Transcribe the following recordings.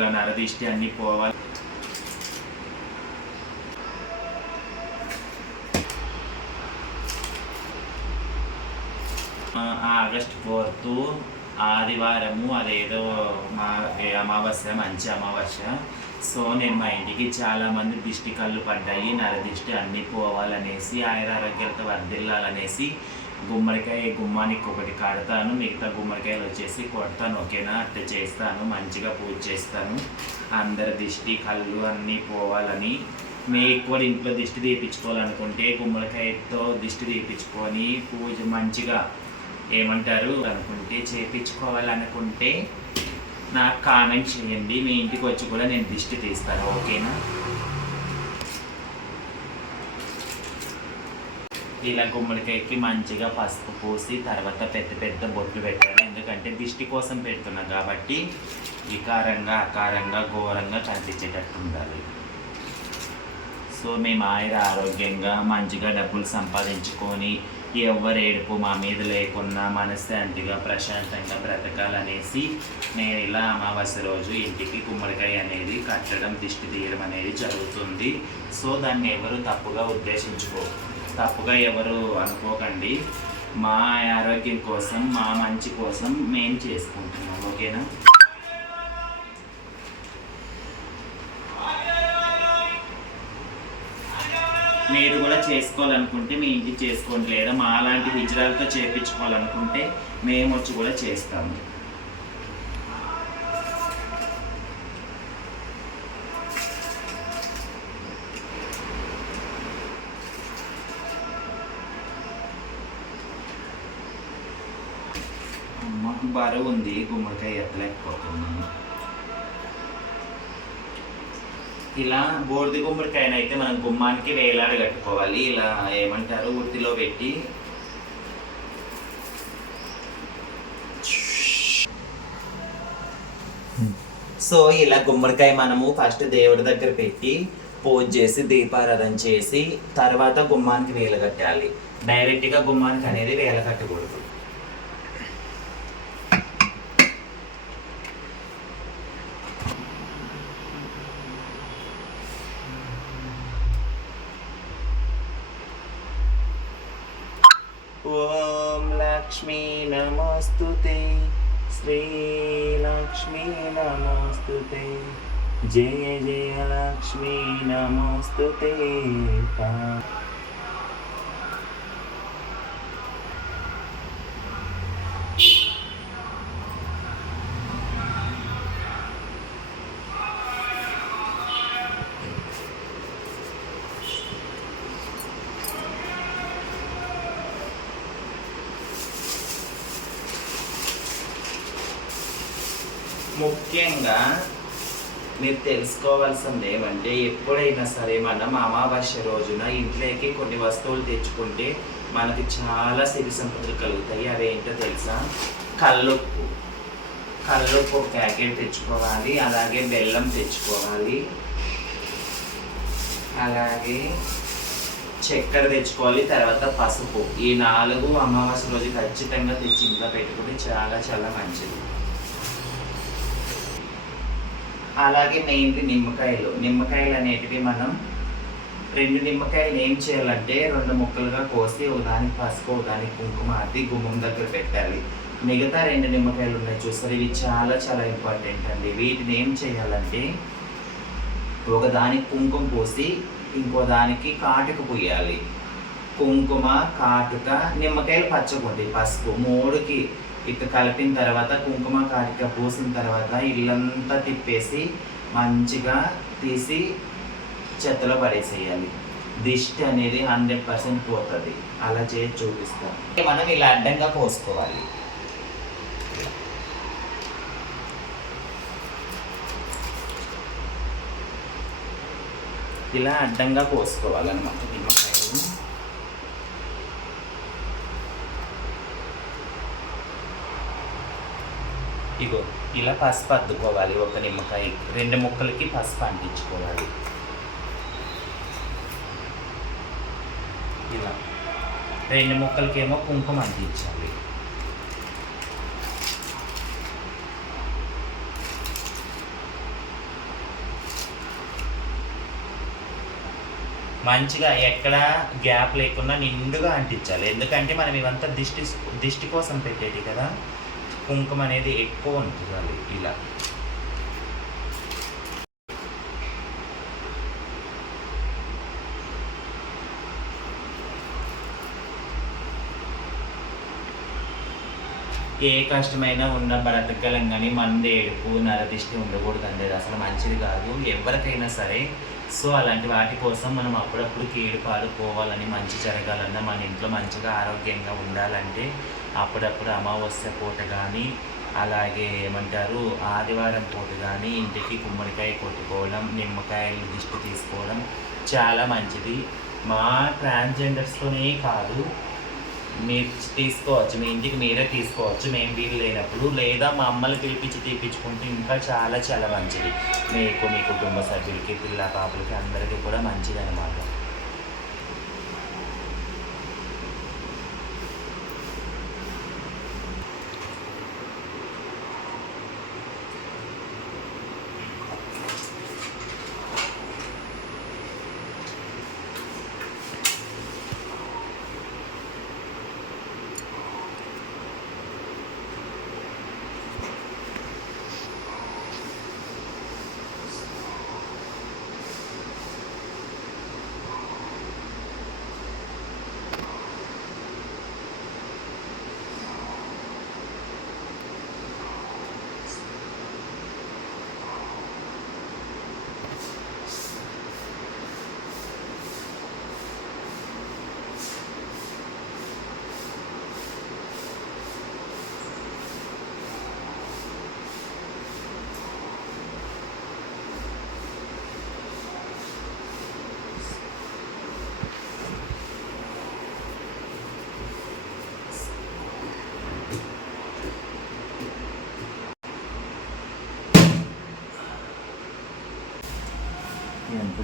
చుక్కల నరదిష్టి అన్నీ పోవాలి. ఆ, ఆగస్ట్ ఫోర్త్ ఆదివారము అదేదో మా అమావాస్య మంచి అమావాస్య. సో నేను మా ఇంటికి చాలా మంది దిష్టి కళ్ళు పడ్డాయి నరదిష్టి అన్నీ పోవాలనేసి ఆయన ఆరోగ్యాలతో వర్దిల్లాలనేసి గుమ్మడికాయ గుమ్మానికి ఒకటి కడతాను మిగతా గుమ్మడికాయలు వచ్చేసి కొడతాను ఓకేనా? అట్లా చేస్తాను మంచిగా పూజ చేస్తాను. అందరి దిష్టి కళ్ళు అన్నీ పోవాలని. మీకు కూడా ఇంట్లో దిష్టి తీపించుకోవాలనుకుంటే గుమ్మడికాయతో దిష్టి తీపించుకొని పూజ మంచిగా ఏమంటారు? అనుకుంటే చేపించుకోవాలనుకుంటే నాకు కామెంట్ చేయండి. మీ ఇంటికి వచ్చి కూడా నేను దిష్టి తీస్తాను ఓకేనా? ఇలా గుమ్మడికాయకి మంచిగా పసుపు పూసి తర్వాత పెద్ద పెద్ద బొట్లు పెట్టాలి. ఎందుకంటే దిష్టి కోసం పెడుతున్నాం కాబట్టి వికారంగా అకారంగా ఘోరంగా కనిపించేటట్టు ఉండాలి. సో మేము ఆయన ఆరోగ్యంగా మంచిగా డబ్బులు సంపాదించుకొని ఎవరు ఏడుపు మా మీద లేకున్నా మనశ్శాంతిగా ప్రశాంతంగా బ్రతకాలనేసి నేను ఇలా అమావాస్య రోజు ఇంటికి గుమ్మడికాయ అనేది కట్టడం దిష్టి తీయడం అనేది జరుగుతుంది. సో దాన్ని ఎవరు తప్పుగా ఉద్దేశించుకో తప్పుగా ఎవరు అనుకోకండి. మా ఆరోగ్యం కోసం మా మంచి కోసం మేము చేసుకుంటున్నాం. ఓకేనా? మీరు కూడా చేసుకోవాలనుకుంటే మీ ఇంటికి చేసుకోండి. లేదా మా లాంటి హిజ్రాలతో చేయించుకోవాలనుకుంటే మేము వచ్చి కూడా చేస్తాము. బరువు ఉంది గుమ్మడికాయ ఎత్తలేకపోతున్నాను ఇలా బోర్ది గుమ్మడికాయనైతే అయితే మనం గుమ్మానికి వేలాడ కట్టుకోవాలి. ఇలా ఏమంటారు? ఉత్తిలో పెట్టి. సో ఇలా గుమ్మడికాయ మనము ఫస్ట్ దేవుడి దగ్గర పెట్టి పూజ చేసి దీపారాధన చేసి తర్వాత గుమ్మానికి వేల కట్టాలి. డైరెక్ట్గా గుమ్మానికి అనేది వేల కట్టకూడదు. ॐ लक्ष्मी नमस्तु ते। श्रीलक्ष्मी नमस्तु ते। जय जय लक्ष्मी नमस्तु ते। ముఖ్యంగా మీరు తెలుసుకోవాల్సింది ఏమంటే ఎప్పుడైనా సరే మనం అమావాస్య రోజున ఇంట్లోకి కొన్ని వస్తువులు తెచ్చుకుంటే మనకి చాలా సిరి సంపదలు కలుగుతాయి. అవి ఏంటో తెలుసా? కల్లుప్పు కల్లుప్పు ఒక ప్యాకెట్ తెచ్చుకోవాలి. అలాగే బెల్లం తెచ్చుకోవాలి. అలాగే చక్కెర తెచ్చుకోవాలి. తర్వాత పసుపు. ఈ నాలుగు అమావాస్య రోజు ఖచ్చితంగా తెచ్చి ఇంట్లో పెట్టుకుంటే చాలా చాలా మంచిది. అలాగే మెయిన్లీ నిమ్మకాయలు. నిమ్మకాయలు అనేటివి మనం రెండు నిమ్మకాయలు ఏం చేయాలంటే రెండు ముక్కలుగా కోసి ఒకదానికి పసుపు ఒకదానికి కుంకుమ అద్ది గుమ్మం దగ్గర పెట్టాలి. మిగతా రెండు నిమ్మకాయలు ఉన్నాయి చూస్తారు ఇవి చాలా చాలా ఇంపార్టెంట్ అండి. వీటిని ఏం చేయాలంటే ఒకదానికి కుంకుమ పోసి ఇంకో దానికి కాటుక పోయాలి. కుంకుమ కాటుక నిమ్మకాయలు పచ్చగుంటాయి. పసుపు మూడుకి ఇక కలిపిన తర్వాత కుంకుమ కాటిక పూసిన తర్వాత ఇల్లంతా తిప్పేసి మంచిగా తీసి చెత్తలో పడేసేయాలి. దిష్టి అనేది హండ్రెడ్ పర్సెంట్ పోతుంది. అలా చేసి చూపిస్తాం. మనం ఇలా అడ్డంగా పోసుకోవాలి. ఇలా అడ్డంగా పోసుకోవాలన్నమాట. నిమ్మకాయ ఇగో ఇలా పసుపు అద్దుకోవాలి ఒక నిమ్మకాయ రెండు ముక్కలకి పసుపు అంటించుకోవాలి. ఇలా. రెండు ముక్కలకేమో కుంకుమ అంటించాలి. మంచిగా ఎక్కడ గ్యాప్ లేకుండా నిండుగా అంటించాలి. ఎందుకంటే మనం ఇవంతా దిష్టి దిష్టి కోసం పెట్టేది కదా. కుంకుమ అనేది ఎక్కువ ఉంటుంది ఇలా. ఏ కష్టమైనా ఉన్న బ్రతకలం కానీ మంది ఏడుపు నరదిష్టి ఉండకూడదు అండి అసలు మంచిది కాదు. ఎవరికైనా సరే సో అలాంటి వాటి కోసం మనం అప్పుడప్పుడు కీడు పాడుకోవాలని మంచి జరగాలన్నా మన ఇంట్లో మంచిగా ఆరోగ్యంగా ఉండాలంటే అప్పుడప్పుడు అమావాస్య పూట కానీ అలాగే ఏమంటారు ఆదివారం పూట కానీ ఇంటికి గుమ్మడికాయ కొట్టుకోవడం నిమ్మకాయలు దిష్టి తీసుకోవడం చాలా మంచిది. మా ట్రాన్స్జెండర్స్తోనే కాదు మీరు తీసుకోవచ్చు మీ ఇంటికి మీరే తీసుకోవచ్చు మేము వీలు లేనప్పుడు లేదా మా అమ్మని పిలిపించి తీపించుకుంటే ఇంకా చాలా చాలా మంచిది. మీకు మీ కుటుంబ సభ్యులకి పిల్ల పాపలకి అందరికీ కూడా మంచిది అనమాట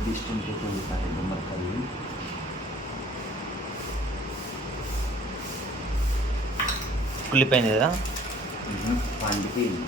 ఎంత డిస్టెన్స్ ఉంటుంది గుమ్మడికాయ కుళ్ళిపోయింది కదా పండిపోయింది